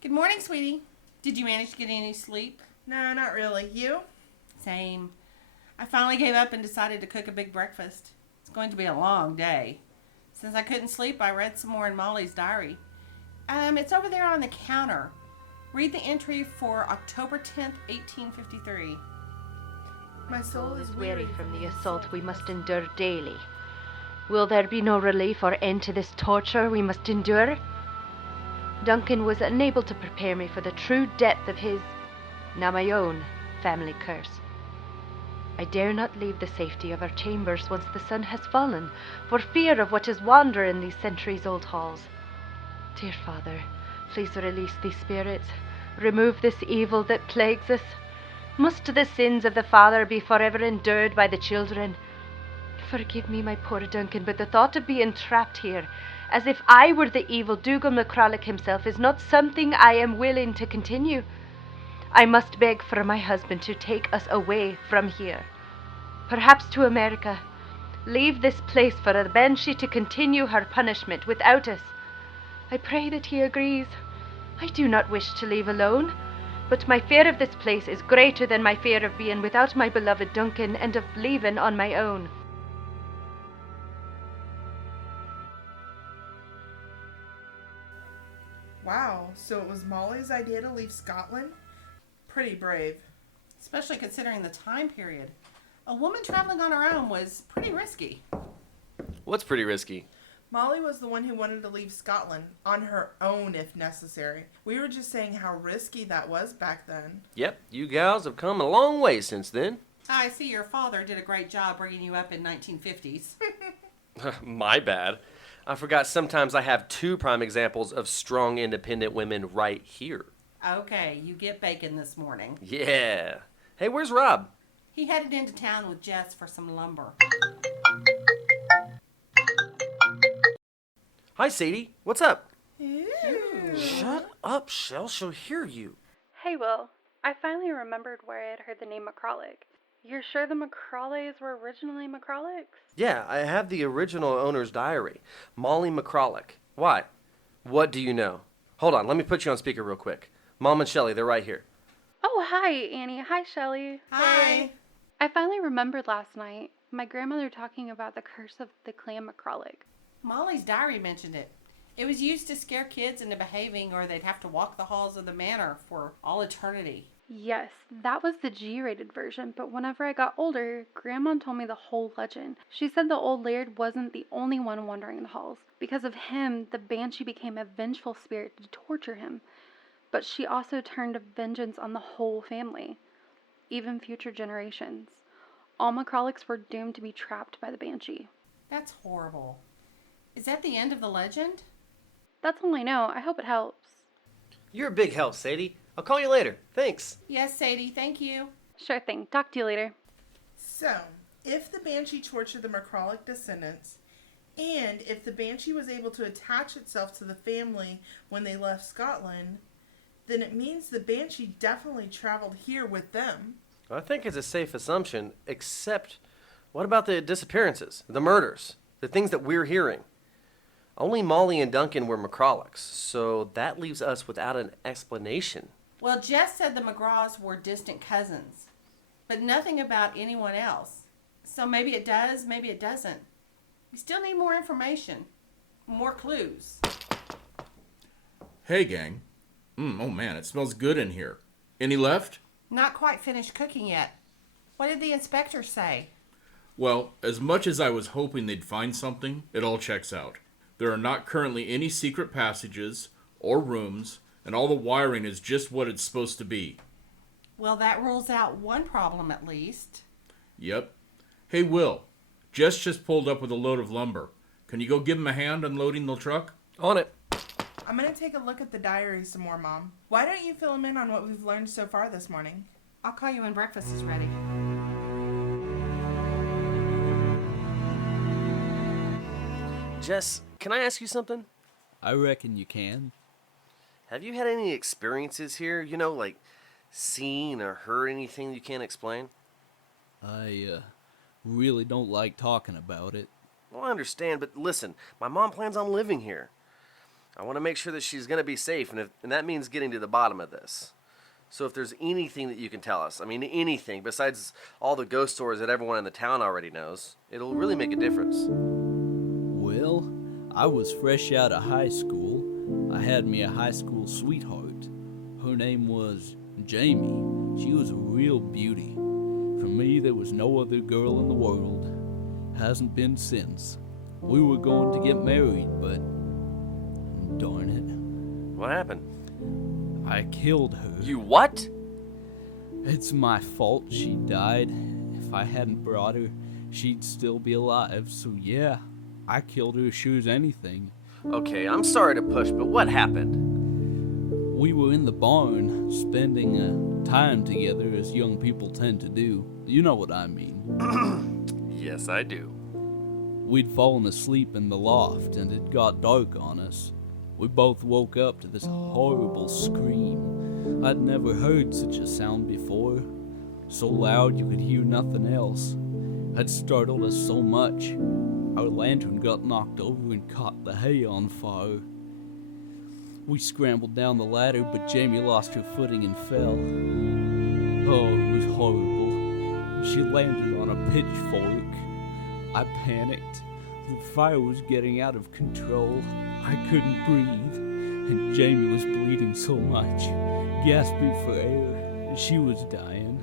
Good morning, sweetie. Did you manage to get any sleep? No, not really. You? Same. I finally gave up and decided to cook a big breakfast. It's going to be a long day. Since I couldn't sleep, I read some more in Molly's diary. It's over there on the counter. Read the entry for October 10th, 1853. My soul is weary from the assault we must endure daily. Will there be no relief or end to this torture we must endure? Duncan was unable to prepare me for the true depth of his, now my own, family curse. I dare not leave the safety of our chambers once the sun has fallen, for fear of what is wander in these centuries-old halls. Dear Father, please release these spirits. Remove this evil that plagues us. Must the sins of the father be forever endured by the children? Forgive me, my poor Duncan, but the thought of being trapped here, as if I were the evil Dougal MacCrolloch himself, is not something I am willing to continue. I must beg for my husband to take us away from here. Perhaps to America. Leave this place for the Banshee to continue her punishment without us. I pray that he agrees. I do not wish to leave alone, but my fear of this place is greater than my fear of being without my beloved Duncan and of leaving on my own. Wow, so it was Molly's idea to leave Scotland? Pretty brave. Especially considering the time period. A woman traveling on her own was pretty risky. What's pretty risky? Molly was the one who wanted to leave Scotland, on her own if necessary. We were just saying how risky that was back then. Yep, you gals have come a long way since then. I see your father did a great job bringing you up in 1950s. My bad. I forgot sometimes I have two prime examples of strong independent women right here. Okay, you get bacon this morning. Yeah. Hey, where's Rob? He headed into town with Jess for some lumber. Hi, Sadie. What's up? Ew. Shut up, Shell. She'll hear you. Hey, Will. I finally remembered where I had heard the name MacCrolloch. You're sure the MacCrawleys were originally MacCrollochs? Yeah, I have the original owner's diary. Molly MacCrolloch. Why? What do you know? Hold on, let me put you on speaker real quick. Mom and Shelly, they're right here. Oh, hi, Annie. Hi, Shelley. Hi. I finally remembered last night my grandmother talking about the curse of the clan MacCrolloch. Molly's diary mentioned it. It was used to scare kids into behaving or they'd have to walk the halls of the manor for all eternity. Yes, that was the G-rated version, but whenever I got older, Grandma told me the whole legend. She said the old laird wasn't the only one wandering the halls. Because of him, the Banshee became a vengeful spirit to torture him. But she also turned vengeance on the whole family, even future generations. All MacCrollochs were doomed to be trapped by the Banshee. That's horrible. Is that the end of the legend? That's all I know. I hope it helps. You're a big help, Sadie. I'll call you later. Thanks. Yes, Sadie, thank you. Sure thing. Talk to you later. So, if the Banshee tortured the MacCrolloch descendants, and if the Banshee was able to attach itself to the family when they left Scotland, then it means the Banshee definitely traveled here with them. I think it's a safe assumption, except what about the disappearances, the murders, the things that we're hearing? Only Molly and Duncan were MacCrollochs, so that leaves us without an explanation. Well, Jess said the McGraws were distant cousins, but nothing about anyone else. So maybe it does, maybe it doesn't. We still need more information, more clues. Hey, gang. Oh man, it smells good in here. Any left? Not quite finished cooking yet. What did the inspector say? Well, as much as I was hoping they'd find something, it all checks out. There are not currently any secret passages or rooms, and all the wiring is just what it's supposed to be. Well, that rules out one problem at least. Yep. Hey, Will. Jess just pulled up with a load of lumber. Can you go give him a hand unloading the truck? On it. I'm going to take a look at the diary some more, Mom. Why don't you fill him in on what we've learned so far this morning? I'll call you when breakfast is ready. Jess, can I ask you something? I reckon you can. Have you had any experiences here? You know, like seen or heard anything you can't explain? I really don't like talking about it. Well, I understand, but listen, my mom plans on living here. I want to make sure that she's going to be safe, and that means getting to the bottom of this. So if there's anything that you can tell us, I mean anything, besides all the ghost stories that everyone in the town already knows, it'll really make a difference. Well, I was fresh out of high school. I had me a high school sweetheart. Her name was Jamie. She was a real beauty. For me, there was no other girl in the world. Hasn't been since. We were going to get married, but darn it. What happened? I killed her. You what? It's my fault she died. If I hadn't brought her, she'd still be alive. So yeah, I killed her as sure as anything. Okay, I'm sorry to push, but what happened? We were in the barn, spending time together as young people tend to do. You know what I mean. Yes, I do. We'd fallen asleep in the loft, and it got dark on us. We both woke up to this horrible scream. I'd never heard such a sound before. So loud you could hear nothing else. It startled us so much. Our lantern got knocked over and caught the hay on fire. We scrambled down the ladder, but Jamie lost her footing and fell. Oh, it was horrible. She landed on a pitchfork. I panicked. The fire was getting out of control. I couldn't breathe, and Jamie was bleeding so much, gasping for air. She was dying.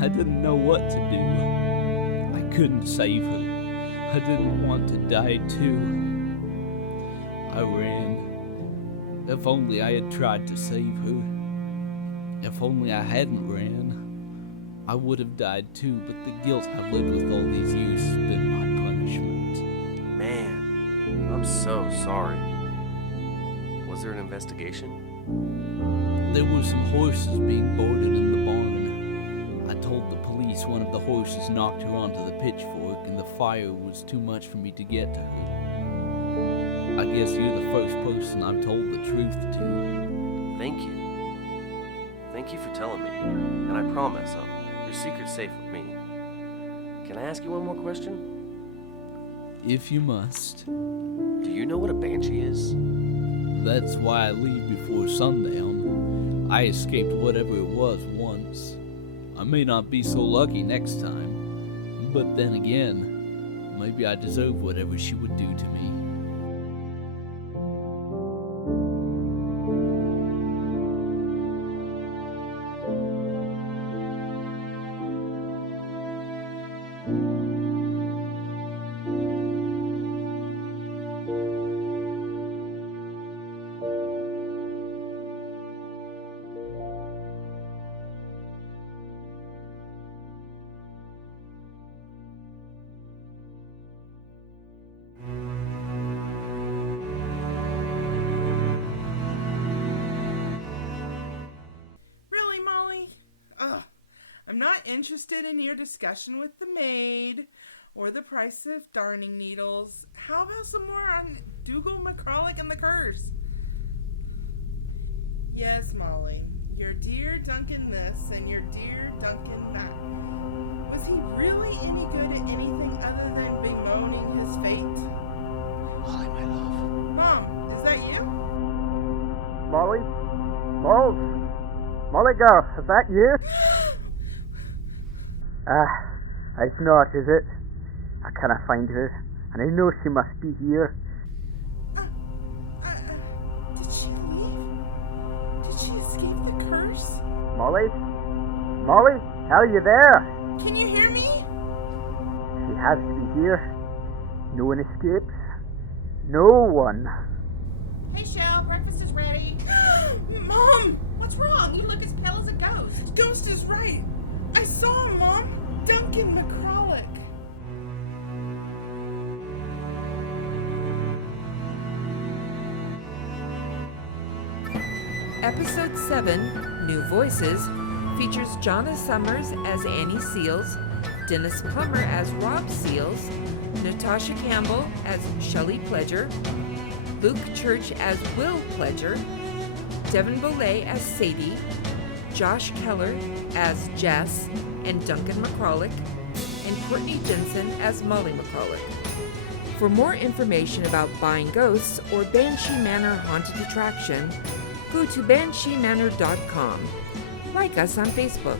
I didn't know what to do. I couldn't save her. I didn't want to die too. I ran. If only I had tried to save her. If only I hadn't ran. I would have died too, but the guilt I've lived with all these years has been my punishment. Man, I'm so sorry. Was there an investigation? There were some horses being boarded in the barn. I told the police one of the horses knocked her onto the pitchfork and the fire was too much for me to get to her. I guess you're the first person I've told the truth to. Thank you. Thank you for telling me. And I promise, your secret's safe with me. Can I ask you one more question? If you must. Do you know what a banshee is? That's why I leave before sundown. I escaped whatever it was once. I may not be so lucky next time. But then again, maybe I deserve whatever she would do to me. Really, Molly? Ugh. I'm not interested in your discussion with the maid or the price of darning needles. How about some more on Dougal McCulloch and the curse? Yes, Molly. Your dear Duncan this and your dear Duncan that. Was he really any good at anything other than bemoaning his fate? Molly, my love. Mom, is that you? Molly? Molly girl, is that you? It's not, is it? I cannot find her, and I know she must be here. Did she leave? Did she escape the curse? Molly? Molly, are you there? Can you hear me? She has to be here. No one escapes. No one. Hey, Shell, breakfast is ready. Mom! What's wrong? You look as pale as a ghost. Ghost is right. I saw him, Mom. Duncan McCulloch. Episode 7, New Voices, features Jonna Summers as Annie Seals, Dennis Plummer as Rob Seals, Natasha Campbell as Shelley Pledger, Luke Church as Will Pledger, Devin Bollet as Sadie, Josh Keller as Jess and Duncan McCulloch, and Courtney Jensen as Molly McCulloch. For more information about buying ghosts or Banshee Manor haunted attraction, go to bansheemanor.com. Like us on Facebook.